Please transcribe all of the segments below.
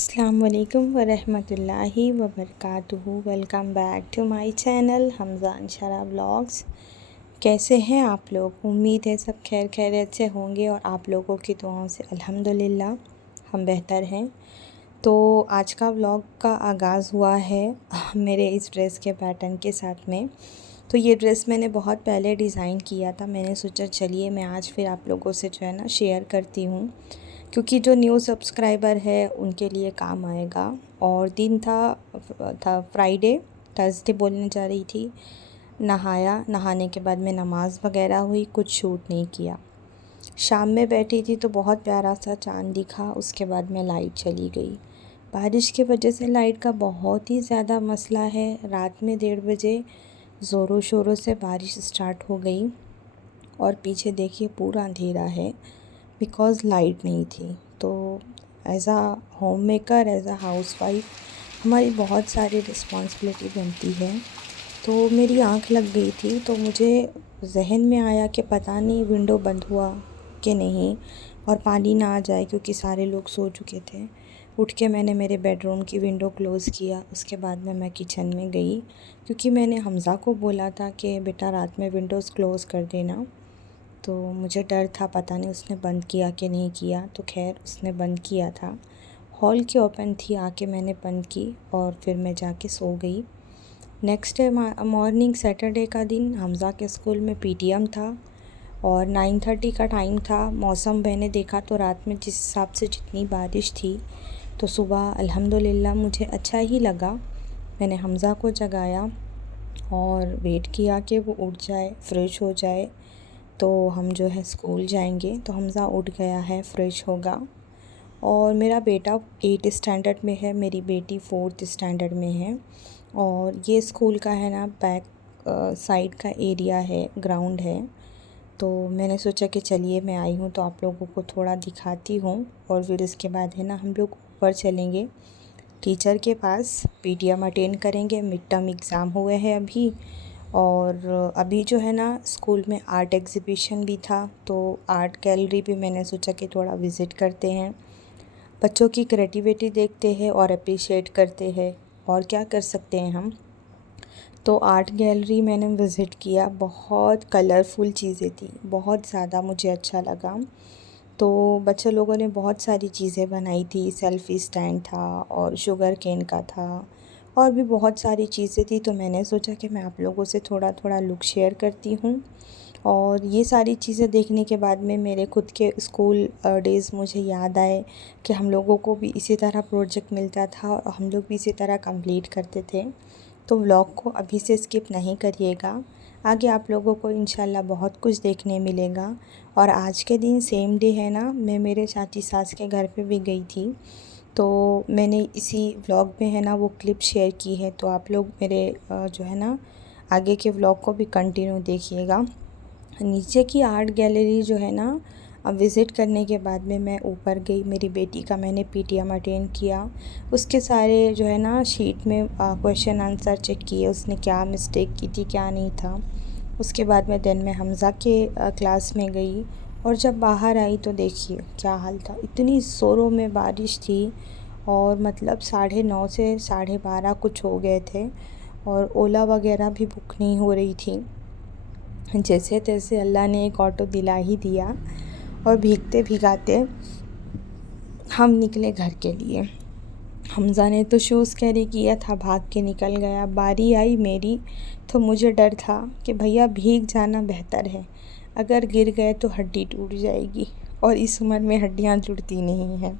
अस्सलाम वालेकुम वरहमतुल्लाहि वबरकातुहू। Welcome back to my channel Hamza Ansara vlogs. कैसे हैं आप लोग? उम्मीद है सब खैर खैरियत से होंगे और आप लोगों की दुआओं से अल्हम्दुलिल्लाह हम बेहतर हैं। तो आज का व्लॉग का आगाज़ हुआ है मेरे इस ड्रेस के पैटर्न के साथ में। तो ये ड्रेस मैंने बहुत पहले डिज़ाइन किया था। मैंने सोचा चलिए मैं आज फिर आप लोगों से जो है ना शेयर करती हूँ, क्योंकि जो न्यू सब्सक्राइबर है उनके लिए काम आएगा। और दिन था फ्राइडे, थर्सडे बोलने जा रही थी। नहाने के बाद में नमाज़ वगैरह हुई, कुछ शूट नहीं किया। शाम में बैठी थी तो बहुत प्यारा सा चाँद दिखा, उसके बाद में लाइट चली गई। बारिश की वजह से लाइट का बहुत ही ज़्यादा मसला है। रात में 1:30 बजे ज़ोरों शोरों से बारिश स्टार्ट हो गई और पीछे देखिए पूरा अंधेरा है, बिकॉज़ लाइट नहीं थी। तो as a home maker, as a housewife हमारी बहुत सारी रिस्पॉन्सिबिलिटी बनती है। तो मेरी आँख लग गई थी, तो मुझे जहन में आया कि पता नहीं विंडो बंद हुआ कि नहीं और पानी ना आ जाए, क्योंकि सारे लोग सो चुके थे। उठ के मैंने मेरे बेडरूम की विंडो क्लोज़ किया। उसके बाद में मैं किचन में गई, क्योंकि मैंने हमज़ा को बोला था कि बेटा रात में विंडोज़ क्लोज़ कर देना। तो मुझे डर था, पता नहीं उसने बंद किया कि नहीं किया। तो खैर उसने बंद किया था। हॉल की ओपन थी, आके मैंने बंद की और फिर मैं जाके सो गई। नेक्स्ट डे मॉर्निंग, सैटरडे का दिन, हमज़ा के स्कूल में पीटीएम था और 9:30 का टाइम था। मौसम मैंने देखा तो रात में जिस हिसाब से जितनी बारिश थी, तो सुबह अल्हम्दुलिल्लाह मुझे अच्छा ही लगा। मैंने हमज़ा को जगाया और वेट किया कि वो उठ जाए, फ्रेश हो जाए, तो हम जो है स्कूल जाएंगे। तो हमज़ा उठ गया है, फ्रेश होगा। और मेरा बेटा 8 स्टैंडर्ड में है, मेरी बेटी 4th स्टैंडर्ड में है। और ये स्कूल का है ना बैक साइड का एरिया है, ग्राउंड है। तो मैंने सोचा कि चलिए मैं आई हूँ तो आप लोगों को थोड़ा दिखाती हूँ, और फिर इसके बाद है ना हम लोग ऊपर चलेंगे टीचर के पास, पीटीएम अटेंड करेंगे। मिड टर्म एग्ज़ाम हुए हैं अभी, और अभी जो है ना स्कूल में आर्ट एग्ज़िबिशन भी था, तो आर्ट गैलरी भी मैंने सोचा कि थोड़ा विज़िट करते हैं, बच्चों की क्रिएटिविटी देखते हैं और अप्रिशिएट करते हैं। और क्या कर सकते हैं हम। तो आर्ट गैलरी मैंने विज़िट किया, बहुत कलरफुल चीज़ें थी, बहुत ज़्यादा मुझे अच्छा लगा। तो बच्चे लोगों ने बहुत सारी चीज़ें बनाई थी, सेल्फ़ी स्टैंड था और शुगर केन का था और भी बहुत सारी चीज़ें थी। तो मैंने सोचा कि मैं आप लोगों से थोड़ा थोड़ा लुक शेयर करती हूँ। और ये सारी चीज़ें देखने के बाद में मेरे खुद के स्कूल डेज़ मुझे याद आए कि हम लोगों को भी इसी तरह प्रोजेक्ट मिलता था और हम लोग भी इसी तरह कंप्लीट करते थे। तो व्लॉग को अभी से स्किप नहीं करिएगा, आगे आप लोगों को इंशाल्लाह बहुत कुछ देखने मिलेगा। और आज के दिन सेम डे है ना, मैं मेरे चाची सास के घर पे भी गई थी, तो मैंने इसी व्लॉग में है ना वो क्लिप शेयर की है। तो आप लोग मेरे जो है ना आगे के व्लॉग को भी कंटिन्यू देखिएगा। नीचे की आर्ट गैलरी जो है ना, विज़िट करने के बाद में मैं ऊपर गई, मेरी बेटी का मैंने पीटीएम अटेंड किया। उसके सारे जो है ना शीट में क्वेश्चन आंसर चेक किए, उसने क्या मिस्टेक की थी क्या नहीं था। उसके बाद में दिन में हमज़ा के क्लास में गई, और जब बाहर आई तो देखिए क्या हाल था। इतनी ज़ोरों में बारिश थी और मतलब 9:30 से 12:30 कुछ हो गए थे, और ओला वगैरह भी बुक नहीं हो रही थी। जैसे तैसे अल्लाह ने एक ऑटो दिला ही दिया और भीगते भिगाते हम निकले घर के लिए। हमज़ा ने तो शूज़ कैरी किया था, भाग के निकल गया। बारी आई मेरी, तो मुझे डर था कि भैया भीग जाना बेहतर है, अगर गिर गए तो हड्डी टूट जाएगी, और इस उम्र में हड्डियाँ जुड़ती नहीं हैं।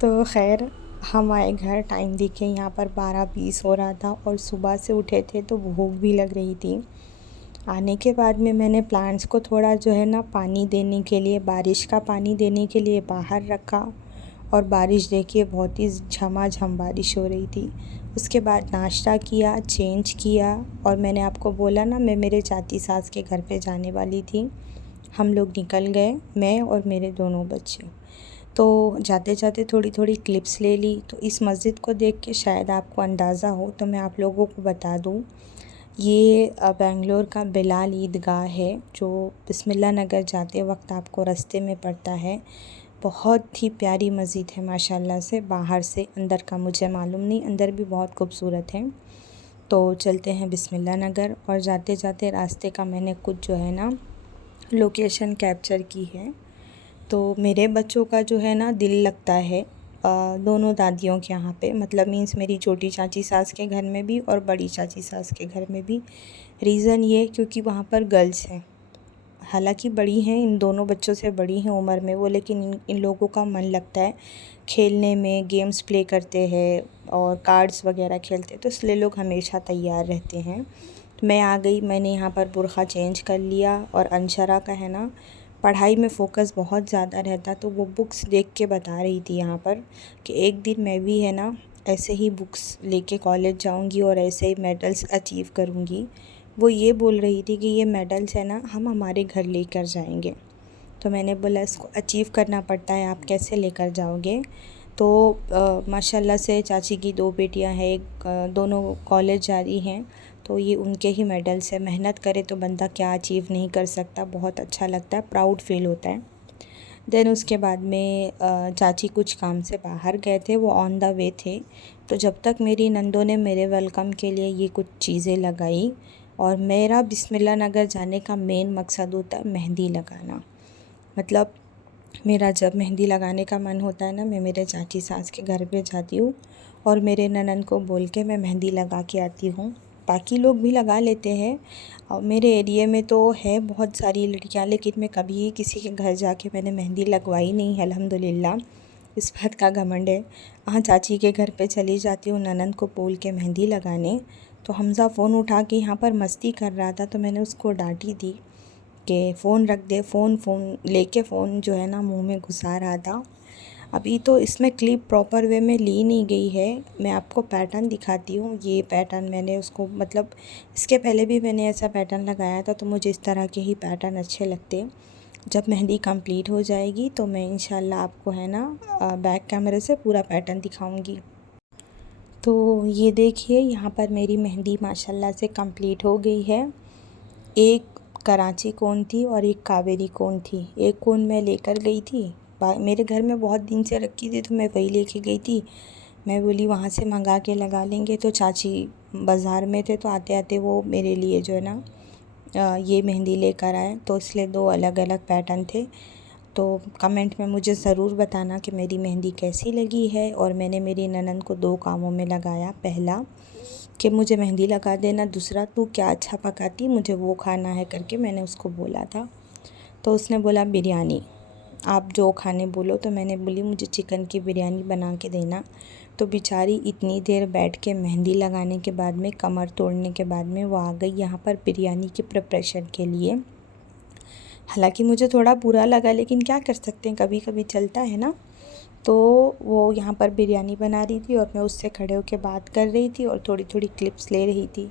तो खैर हम आए घर, टाइम देखे यहाँ पर 12:20 हो रहा था और सुबह से उठे थे तो भूख भी लग रही थी। आने के बाद में मैंने प्लांट्स को थोड़ा जो है ना पानी देने के लिए, बारिश का पानी देने के लिए बाहर रखा। और बारिश देखिए बहुत ही झमाझम बारिश हो रही थी। उसके बाद नाश्ता किया, चेंज किया, और मैंने आपको बोला ना मैं मेरे चाची सास के घर पे जाने वाली थी। हम लोग निकल गए, मैं और मेरे दोनों बच्चे। तो जाते जाते थोड़ी थोड़ी क्लिप्स ले ली। तो इस मस्जिद को देख के शायद आपको अंदाज़ा हो, तो मैं आप लोगों को बता दूँ, ये बेंगलोर का बिलाल ईदगाह है, जो बिस्मिल्लाह नगर जाते वक्त आपको रास्ते में पड़ता है। बहुत ही प्यारी मस्जिद है माशाल्लाह से, बाहर से, अंदर का मुझे मालूम नहीं, अंदर भी बहुत खूबसूरत है। तो चलते हैं बिस्मिल्लाह नगर, और जाते जाते रास्ते का मैंने कुछ जो है ना लोकेशन कैप्चर की है। तो मेरे बच्चों का जो है ना दिल लगता है दोनों दादियों के यहाँ पे, मतलब मीन्स मेरी छोटी चाची सास के घर में भी और बड़ी चाची सास के घर में भी। रीज़न ये क्योंकि वहाँ पर गर्ल्स हैं, हालांकि बड़ी हैं, इन दोनों बच्चों से बड़ी हैं उम्र में वो, लेकिन इन लोगों का मन लगता है खेलने में, गेम्स प्ले करते हैं और कार्ड्स वगैरह खेलते हैं, तो इसलिए लोग हमेशा तैयार रहते हैं। तो मैं आ गई, मैंने यहाँ पर बुर्ख़ा चेंज कर लिया, और अंशरा का है ना पढ़ाई में फ़ोकस बहुत ज़्यादा रहता, तो वो बुक्स देख के बता रही थी यहाँ पर कि एक दिन मैं भी है ना ऐसे ही बुक्स लेके कॉलेज जाऊँगी और ऐसे ही मेडल्स अचीव करूँगी। वो ये बोल रही थी कि ये मेडल्स है ना हम हमारे घर लेकर जाएंगे। तो मैंने बोला इसको अचीव करना पड़ता है, आप कैसे लेकर जाओगे। तो माशाल्लाह से चाची की 2 बेटियां हैं, दोनों कॉलेज जा रही हैं, तो ये उनके ही मेडल्स है। मेहनत करे तो बंदा क्या अचीव नहीं कर सकता, बहुत अच्छा लगता है, प्राउड फील होता है। देन उसके बाद में चाची कुछ काम से बाहर गए थे, वो ऑन द वे थे। तो जब तक मेरी नंदों ने मेरे वेलकम के लिए ये कुछ चीज़ें लगाई, और मेरा बिस्मिल्लाह नगर जाने का मेन मकसद होता है मेहंदी लगाना। मतलब मेरा जब मेहंदी लगाने का मन होता है ना, मैं मेरे चाची सास के घर पे जाती हूँ और मेरे ननन को बोल के मैं मेहंदी लगा के आती हूँ। बाकी लोग भी लगा लेते हैं, और मेरे एरिया में तो है बहुत सारी लड़कियाँ, लेकिन मैं कभी किसी के घर जाके मैंने मेहंदी लगवाई नहीं है, अल्हम्दुलिल्लाह। इस बात का घमंड है। हाँ, चाची के घर पे चली जाती हूँ ननन को बोल के मेहंदी लगाने। तो हमज़ा फ़ोन उठा के यहाँ पर मस्ती कर रहा था, तो मैंने उसको डांटी थी कि फ़ोन रख दे। फ़ोन लेके फ़ोन जो है ना मुंह में घुसा रहा था। अभी तो इसमें क्लिप प्रॉपर वे में ली नहीं गई है, मैं आपको पैटर्न दिखाती हूँ। ये पैटर्न मैंने उसको, मतलब इसके पहले भी मैंने ऐसा पैटर्न लगाया था, तो मुझे इस तरह के ही पैटर्न अच्छे लगते हैं। जब मेहंदी कंप्लीट हो जाएगी तो मैं इंशाल्लाह आपको है ना बैक कैमरे से पूरा पैटर्न दिखाऊंगी। तो ये देखिए, यहाँ पर मेरी मेहंदी माशाल्लाह से कंप्लीट हो गई है। एक कराची कोन थी और एक कावेरी कोन थी। एक कोन मैं लेकर गई थी, मेरे घर में बहुत दिन से रखी थी, तो मैं वही लेके गई थी। मैं बोली वहाँ से मंगा के लगा लेंगे, तो चाची बाज़ार में थे, तो आते आते वो मेरे लिए जो है ना ये मेहंदी लेकर आए, तो इसलिए 2 अलग अलग पैटर्न थे। तो कमेंट में मुझे ज़रूर बताना कि मेरी मेहंदी कैसी लगी है। और मैंने मेरी ननद को 2 कामों में लगाया। पहला कि मुझे मेहंदी लगा देना, दूसरा तू क्या अच्छा पकाती, मुझे वो खाना है करके मैंने उसको बोला था। तो उसने बोला बिरयानी, आप जो खाने बोलो। तो मैंने बोली मुझे चिकन की बिरयानी बना के देना। तो बेचारी इतनी देर बैठ के मेहंदी लगाने के बाद में, कमर तोड़ने के बाद में, वो आ गई यहाँ पर बिरयानी की प्रिपरेशन के लिए। हालांकि मुझे थोड़ा बुरा लगा, लेकिन क्या कर सकते हैं, कभी कभी चलता है ना। तो वो यहाँ पर बिरयानी बना रही थी और मैं उससे खड़े होकर बात कर रही थी और थोड़ी थोड़ी क्लिप्स ले रही थी।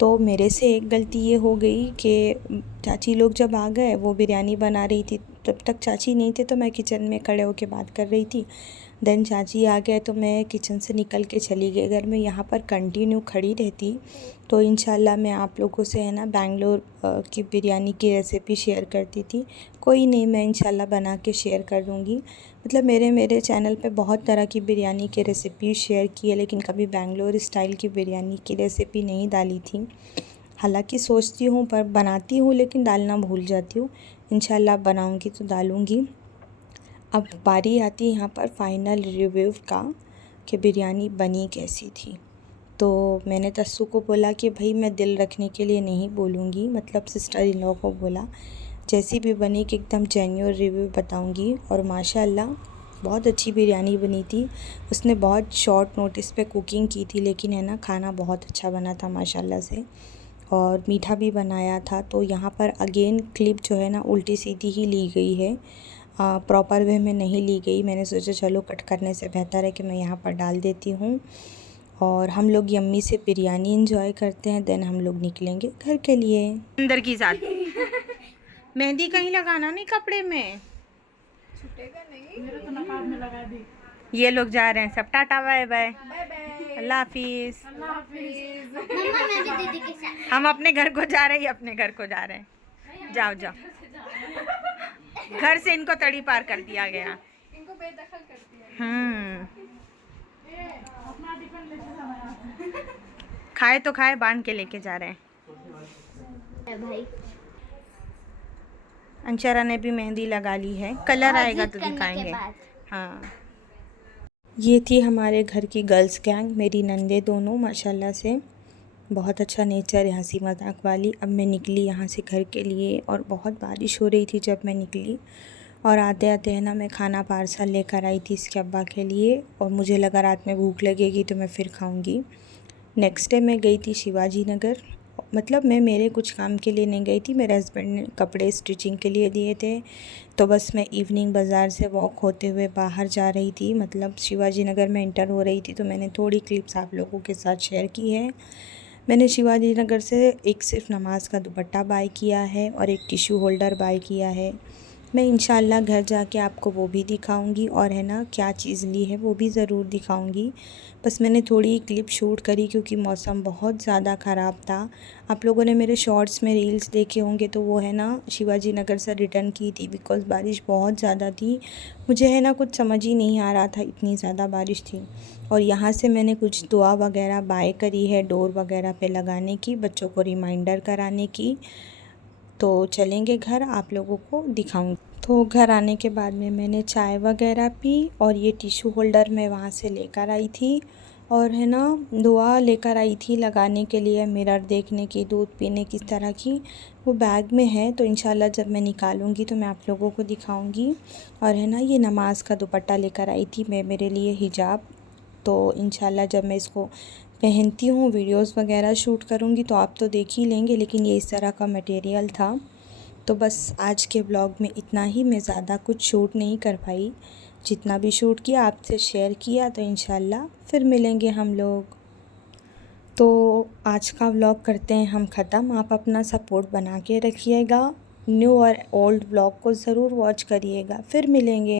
तो मेरे से एक गलती ये हो गई कि चाची लोग जब आ गए, वो बिरयानी बना रही थी, तब तक चाची नहीं थे, तो मैं किचन में खड़े होकर बात कर रही थी। देन चाची आ गए, तो मैं किचन से निकल के चली गई। अगर मैं यहाँ पर कंटिन्यू खड़ी रहती तो इंशाल्लाह मैं आप लोगों से है ना बेंगलोर की बिरयानी की रेसिपी शेयर करती थी। कोई नहीं, मैं इंशाल्लाह बना के शेयर कर दूँगी। मतलब मेरे चैनल पे बहुत तरह की बिरयानी की रेसिपी शेयर की है, लेकिन कभी बेंगलोर स्टाइल की बिरयानी की रेसिपी नहीं डाली थी। हालांकि सोचती हूँ, पर बनाती हूँ लेकिन डालना भूल जाती हूँ। इंशाल्लाह बनाऊँगी तो डालूँगी। अब बारी आती है यहाँ पर फाइनल रिव्यू का कि बिरयानी बनी कैसी थी। तो मैंने तस्सू को बोला कि भाई मैं दिल रखने के लिए नहीं बोलूँगी, मतलब सिस्टर इन लॉ को बोला जैसी भी बनी कि एकदम जेन्युइन रिव्यू बताऊँगी। और माशाल्लाह बहुत अच्छी बिरयानी बनी थी। उसने बहुत शॉर्ट नोटिस पे कुकिंग की थी, लेकिन है ना खाना बहुत अच्छा बना था माशाल्लाह से, और मीठा भी बनाया था। तो यहाँ पर अगेन क्लिप जो है ना उल्टी सीधी ही ली गई है, प्रॉपर वे में नहीं ली गई। मैंने सोचा चलो कट करने से बेहतर है कि मैं यहाँ पर डाल देती हूँ। और हम लोग यम्मी से बिरयानी एंजॉय करते हैं, देन हम लोग निकलेंगे घर के लिए। अंदर की साथ मेहंदी कहीं लगाना नहीं कपड़े में, छूटेगा नहीं। मेरे तो नकाब में लगा दी। ये लोग जा रहे हैं सब, टाटा बाय बाय, अल्लाह हाफिज। हम अपने घर को जा रहे हैं, अपने घर को जा रहे हैं। जाओ जाओ, घर से इनको तड़ी पार कर दिया गया। बेदखल करती है। खाए तो खाए, बांध के लेके जा रहे हैं भाई। अंशरा ने भी मेहंदी लगा ली है, कलर आएगा तो दिखाएंगे। हाँ, ये थी हमारे घर की गर्ल्स गैंग, मेरी नंदे दोनों माशाल्लाह से बहुत अच्छा नेचर है, हंसी मजाक वाली। अब मैं निकली यहाँ से घर के लिए और बहुत बारिश हो रही थी जब मैं निकली, और आते आते है ना मैं खाना पार्सल लेकर आई थी इसके अब्बा के लिए, और मुझे लगा रात में भूख लगेगी तो मैं फिर खाऊंगी। नेक्स्ट डे मैं गई थी शिवाजी नगर, मतलब मैं मेरे कुछ काम के लिए नहीं गई थी, मेरे हस्बैंड ने कपड़े स्टिचिंग के लिए दिए थे, तो बस मैं इवनिंग बाज़ार से वॉक होते हुए बाहर जा रही थी, मतलब शिवाजी नगर में इंटर हो रही थी, तो मैंने थोड़ी क्लिप्स आप लोगों के साथ शेयर की है। मैंने शिवाजी नगर से एक सिर्फ नमाज का दुपट्टा बाय किया है और एक टिश्यू होल्डर बाय किया है। मैं इंशाल्लाह घर जाके आपको वो भी दिखाऊंगी, और है ना क्या चीज़ ली है वो भी ज़रूर दिखाऊंगी। बस मैंने थोड़ी क्लिप शूट करी क्योंकि मौसम बहुत ज़्यादा ख़राब था। आप लोगों ने मेरे शॉर्ट्स में रील्स देखे होंगे, तो वो है ना शिवाजी नगर से रिटर्न की थी बिकॉज़ बारिश बहुत ज़्यादा थी। मुझे है ना कुछ समझ ही नहीं आ रहा था, इतनी ज़्यादा बारिश थी। और यहाँ से मैंने कुछ दुआ वगैरह बाय करी है डोर वगैरह पे लगाने की, बच्चों को रिमाइंडर कराने की। तो चलेंगे घर, आप लोगों को दिखाऊंगी। तो घर आने के बाद में मैंने चाय वगैरह पी, और ये टिश्यू होल्डर मैं वहाँ से लेकर आई थी, और है ना दुआ लेकर आई थी लगाने के लिए, मिरर देखने की, दूध पीने की तरह की, वो बैग में है, तो इंशाल्लाह जब मैं निकालूंगी तो मैं आप लोगों को दिखाऊंगी। और है ना ये नमाज का दुपट्टा लेकर आई थी मैं मेरे लिए, हिजाब, तो इंशाल्लाह जब मैं इसको पहनती हूँ वीडियोस वगैरह शूट करूँगी तो आप तो देख ही लेंगे, लेकिन ये इस तरह का मटेरियल था। तो बस आज के ब्लॉग में इतना ही, मैं ज़्यादा कुछ शूट नहीं कर पाई, जितना भी शूट किया आपसे शेयर किया, तो इंशाल्लाह फिर मिलेंगे हम लोग। तो आज का व्लॉग करते हैं हम ख़त्म। आप अपना सपोर्ट बना के रखिएगा, न्यू और ओल्ड व्लॉग को ज़रूर वॉच करिएगा, फिर मिलेंगे।